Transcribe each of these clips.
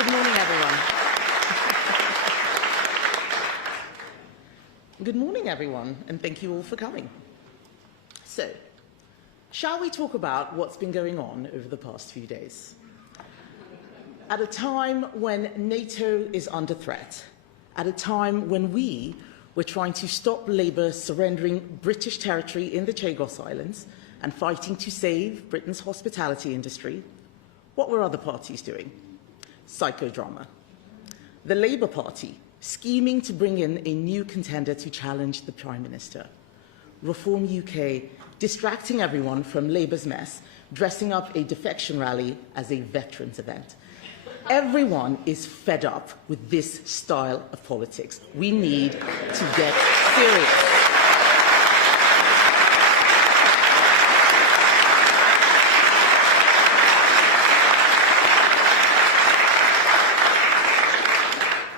Good morning, everyone. Good morning, everyone, and thank you all for coming. So, shall we talk about what's been going on over the past few days? At a time when NATO is under threat, at a time when we were trying to stop Labour surrendering British territory in the Chagos Islands and fighting to save Britain's hospitality industry, what were other parties doing? Psychodrama. The Labour Party scheming to bring in a new contender to challenge the Prime Minister. Reform UK distracting everyone from Labour's mess, dressing up a defection rally as a veterans event. Everyone is fed up with this style of politics. We need to get serious.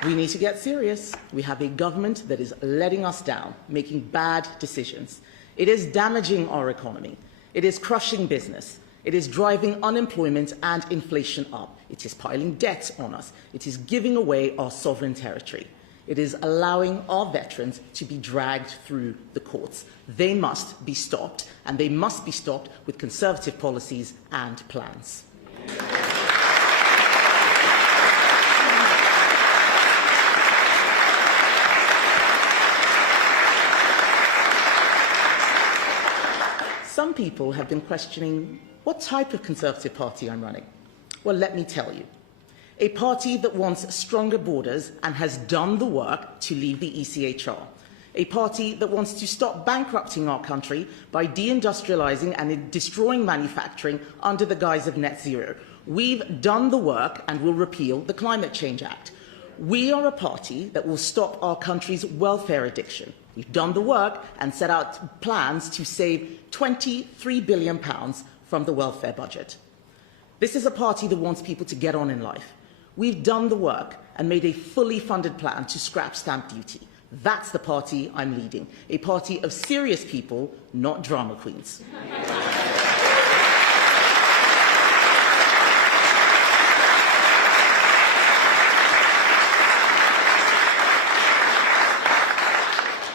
We need to get serious. We have a government that is letting us down, making bad decisions. It is damaging our economy. It is crushing business. It is driving unemployment and inflation up. It is piling debt on us. It is giving away our sovereign territory. It is allowing our veterans to be dragged through the courts. They must be stopped, and they must be stopped with Conservative policies and plans. Some people have been questioning what type of Conservative party I'm running. Well, let me tell you. A party that wants stronger borders and has done the work to leave the ECHR. A party that wants to stop bankrupting our country by de-industrialising and destroying manufacturing under the guise of net zero. We've done the work and will repeal the Climate Change Act. We are a party that will stop our country's welfare addiction. We've done the work and set out plans to save £23 billion from the welfare budget. This is a party that wants people to get on in life. We've done the work and made a fully funded plan to scrap stamp duty. That's the party I'm leading, a party of serious people, not drama queens.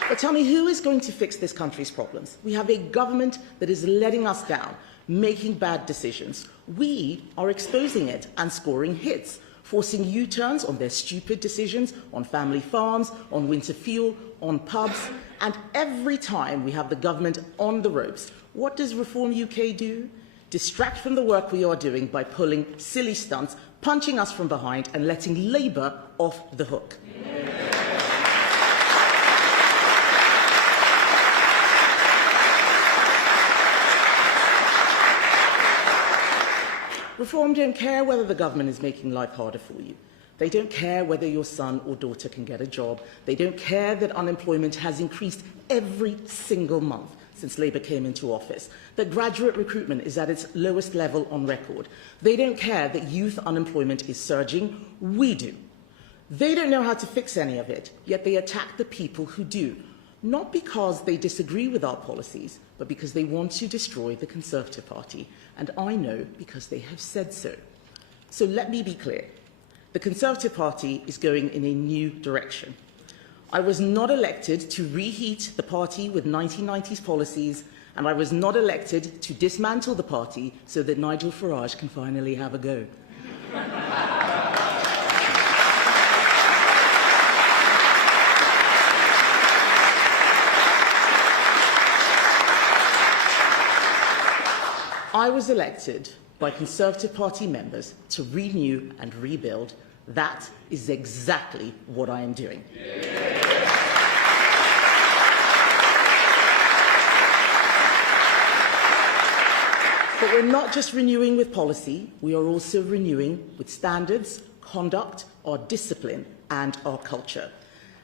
But tell me, who is going to fix this country's problems? We have a government that is letting us down, making bad decisions. We are exposing it and scoring hits, forcing U-turns on their stupid decisions on family farms, on winter fuel, on pubs. And every time we have the government on the ropes, what does Reform UK do? Distract from the work we are doing by pulling silly stunts, punching us from behind and letting Labour off the hook. Reform don't care whether the government is making life harder for you. They don't care whether your son or daughter can get a job. They don't care that unemployment has increased every single month since Labour came into office, that graduate recruitment is at its lowest level on record. They don't care that youth unemployment is surging. We do. They don't know how to fix any of it, yet they attack the people who do, not because they disagree with our policies, but because they want to destroy the Conservative Party. And I know because they have said so. So let me be clear. The Conservative Party is going in a new direction. I was not elected to reheat the party with 1990s policies, and I was not elected to dismantle the party so that Nigel Farage can finally have a go. I was elected by Conservative Party members to renew and rebuild. That is exactly what I am doing. But we're not just renewing with policy, we are also renewing with standards, conduct, our discipline, and our culture.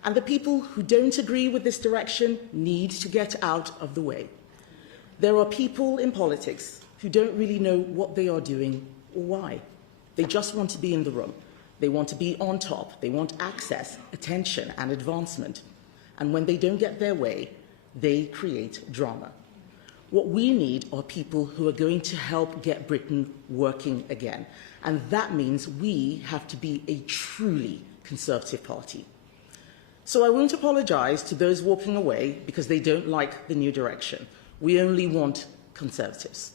And the people who don't agree with this direction need to get out of the way. There are people in politics who don't really know what they are doing or why. They just want to be in the room. They want to be on top. They want access, attention, and advancement. And when they don't get their way, they create drama. What we need are people who are going to help get Britain working again. And that means we have to be a truly Conservative party. So I won't apologise to those walking away because they don't like the new direction. We only want Conservatives.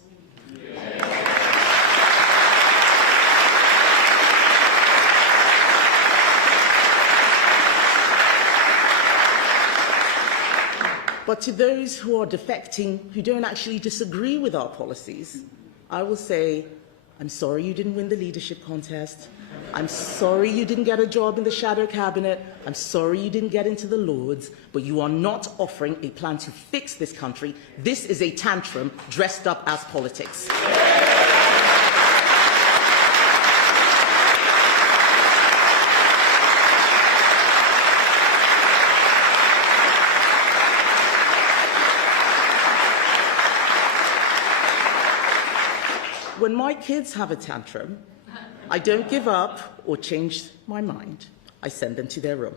But to those who are defecting, who don't actually disagree with our policies, I will say, I'm sorry you didn't win the leadership contest. I'm sorry you didn't get a job in the shadow cabinet. I'm sorry you didn't get into the Lords, but you are not offering a plan to fix this country. This is a tantrum dressed up as politics. When my kids have a tantrum, I don't give up or change my mind. I send them to their room.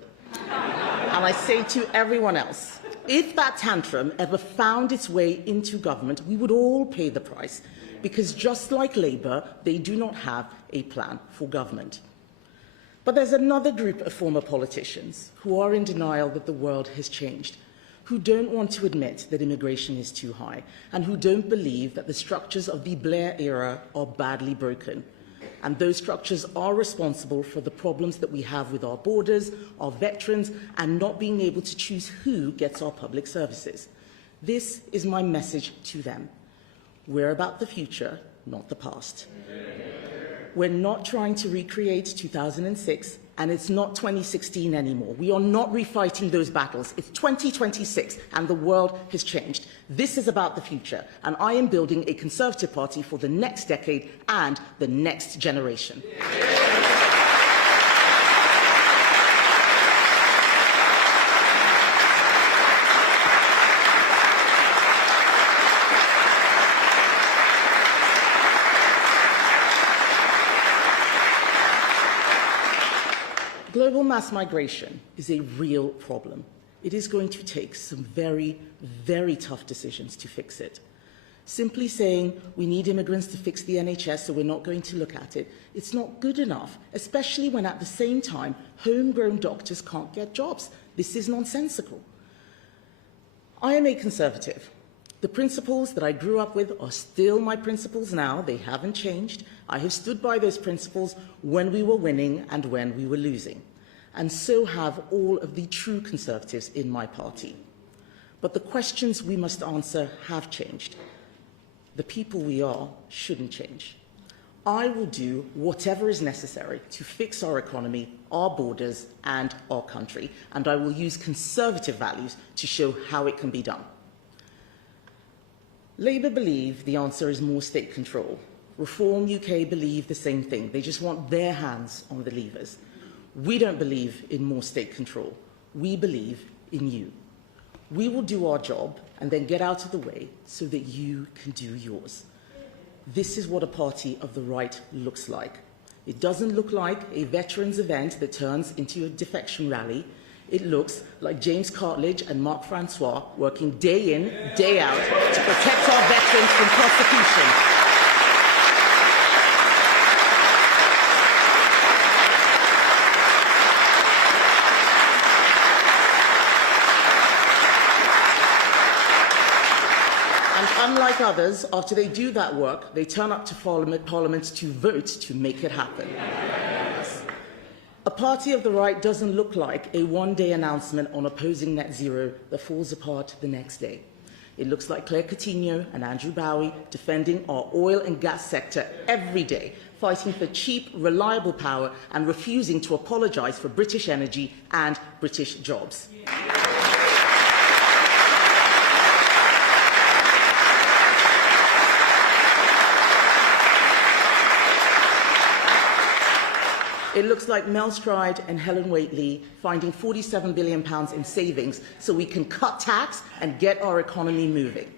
And I say to everyone else, if that tantrum ever found its way into government, we would all pay the price, because just like Labour, they do not have a plan for government. But there's another group of former politicians who are in denial that the world has changed, who don't want to admit that immigration is too high, and who don't believe that the structures of the Blair era are badly broken. And those structures are responsible for the problems that we have with our borders, our veterans, and not being able to choose who gets our public services. This is my message to them. We're about the future, not the past. We're not trying to recreate 2006, and it's not 2016 anymore. We are not refighting those battles. It's 2026, and the world has changed. This is about the future, and I am building a Conservative Party for the next decade and the next generation. Global mass migration is a real problem. It is going to take some very, very tough decisions to fix it. Simply saying we need immigrants to fix the NHS, so we're not going to look at it, it's not good enough, especially when at the same time homegrown doctors can't get jobs. This is nonsensical. I am a Conservative. The principles that I grew up with are still my principles now. They haven't changed. I have stood by those principles when we were winning and when we were losing. And so have all of the true Conservatives in my party. But the questions we must answer have changed. The people we are shouldn't change. I will do whatever is necessary to fix our economy, our borders, and our country. And I will use Conservative values to show how it can be done. Labour believe the answer is more state control. Reform UK believe the same thing. They just want their hands on the levers. We don't believe in more state control. We believe in you. We will do our job and then get out of the way so that you can do yours. This is what a party of the right looks like. It doesn't look like a veterans event that turns into a defection rally. It looks like James Cartledge and Mark Francois working day in, day out to protect our veterans from prosecution. Unlike others, after they do that work, they turn up to Parliament to vote to make it happen. A party of the right doesn't look like a one-day announcement on opposing net zero that falls apart the next day. It looks like Claire Coutinho and Andrew Bowie defending our oil and gas sector every day, fighting for cheap, reliable power and refusing to apologise for British energy and British jobs. It looks like Mel Stride and Helen Whately finding £47 billion in savings so we can cut tax and get our economy moving.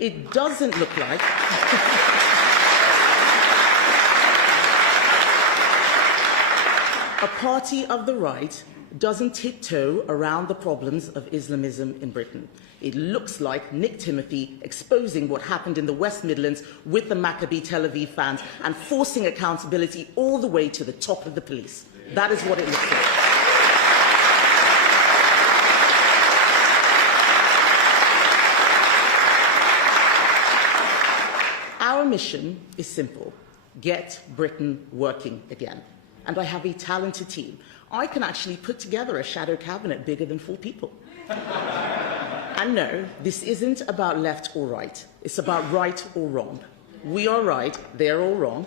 It doesn't look like a party of the right doesn't tiptoe around the problems of Islamism in Britain. It looks like Nick Timothy exposing what happened in the West Midlands with the Maccabi Tel Aviv fans and forcing accountability all the way to the top of the police. That is what it looks like. Our mission is simple: get Britain working again. And I have a talented team. I can actually put together a shadow cabinet bigger than 4 people. And no, this isn't about left or right. It's about right or wrong. We are right, they're all wrong.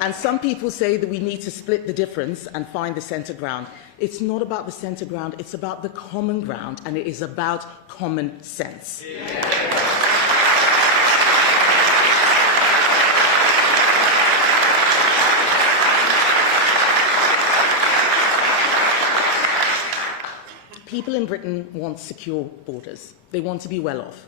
And some people say that we need to split the difference and find the centre ground. It's not about the centre ground, it's about the common ground, and it is about common sense. Yeah. People in Britain want secure borders. They want to be well off.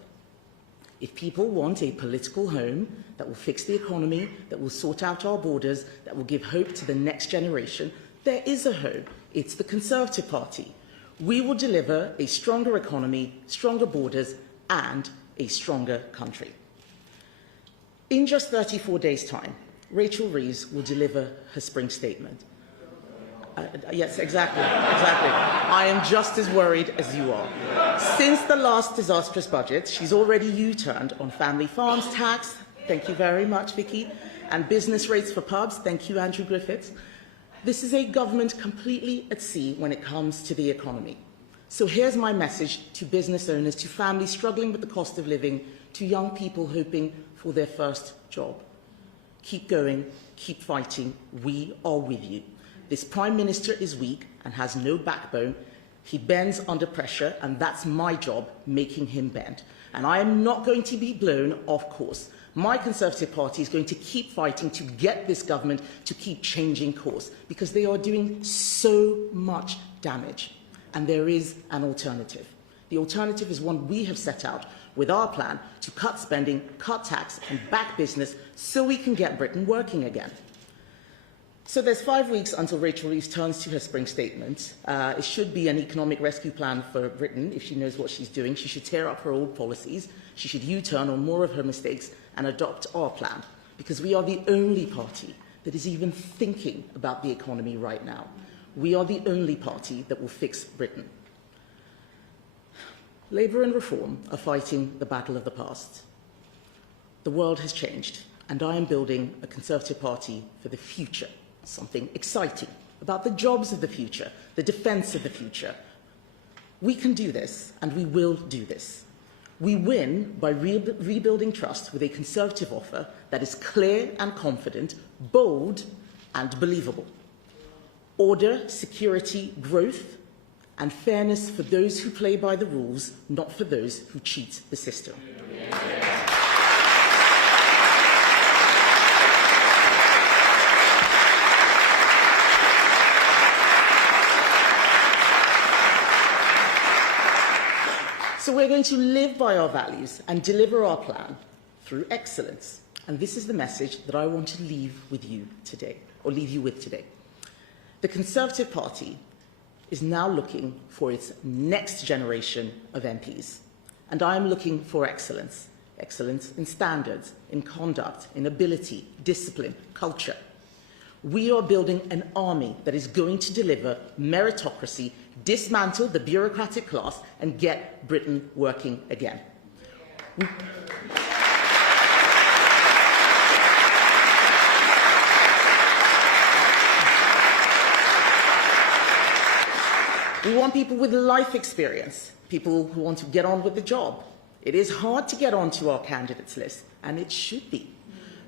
If people want a political home that will fix the economy, that will sort out our borders, that will give hope to the next generation, there is a home. It's the Conservative Party. We will deliver a stronger economy, stronger borders, and a stronger country. In just 34 days' time, Rachel Reeves will deliver her spring statement. Yes, exactly. I am just as worried as you are. Since the last disastrous budget, she's already U-turned on family farms tax, thank you very much, Vicky, and business rates for pubs, thank you, Andrew Griffiths. This is a government completely at sea when it comes to the economy. So here's my message to business owners, to families struggling with the cost of living, to young people hoping for their first job. Keep going, keep fighting, we are with you. This Prime Minister is weak and has no backbone. He bends under pressure, and that's my job, making him bend. And I am not going to be blown off course. My Conservative Party is going to keep fighting to get this government to keep changing course, because they are doing so much damage. And there is an alternative. The alternative is one we have set out with our plan to cut spending, cut tax, and back business so we can get Britain working again. So there's 5 weeks until Rachel Reeves turns to her spring statement. It should be an economic rescue plan for Britain if she knows what she's doing. She should tear up her old policies. She should U-turn on more of her mistakes and adopt our plan, because we are the only party that is even thinking about the economy right now. We are the only party that will fix Britain. Labour and Reform are fighting the battle of the past. The world has changed, and I am building a Conservative Party for the future. Something exciting about the jobs of the future, the defence of the future. We can do this, and we will do this. We win by rebuilding trust with a Conservative offer that is clear and confident, bold and believable. Order, security, growth, and fairness for those who play by the rules, not for those who cheat the system. So we're going to live by our values and deliver our plan through excellence. And this is the message that I want to leave with you today, or leave you with today. The Conservative Party is now looking for its next generation of MPs. And I am looking for excellence. Excellence in standards, in conduct, in ability, discipline, culture. We are building an army that is going to deliver meritocracy, dismantle the bureaucratic class, and get Britain working again. We want people with life experience, people who want to get on with the job. It is hard to get onto our candidates list, and it should be.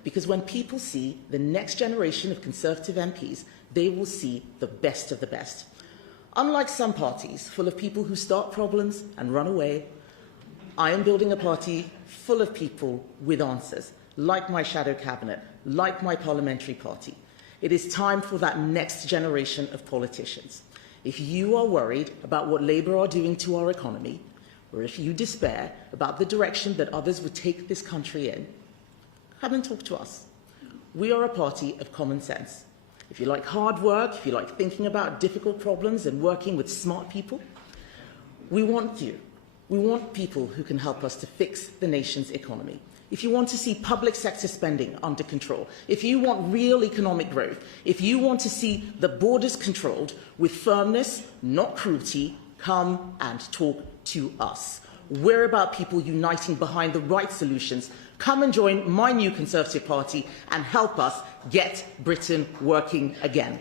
Because when people see the next generation of Conservative MPs, they will see the best of the best. Unlike some parties full of people who start problems and run away, I am building a party full of people with answers, like my shadow cabinet, like my parliamentary party. It is time for that next generation of politicians. If you are worried about what Labour are doing to our economy, or if you despair about the direction that others would take this country in, come and talk to us. We are a party of common sense. if you like hard work, if you like thinking about difficult problems and working with smart people, we want you. We want people who can help us to fix the nation's economy. If you want to see public sector spending under control, if you want real economic growth, if you want to see the borders controlled with firmness, not cruelty, come and talk to us. We're about people uniting behind the right solutions. Come and join my new Conservative Party and help us get Britain working again.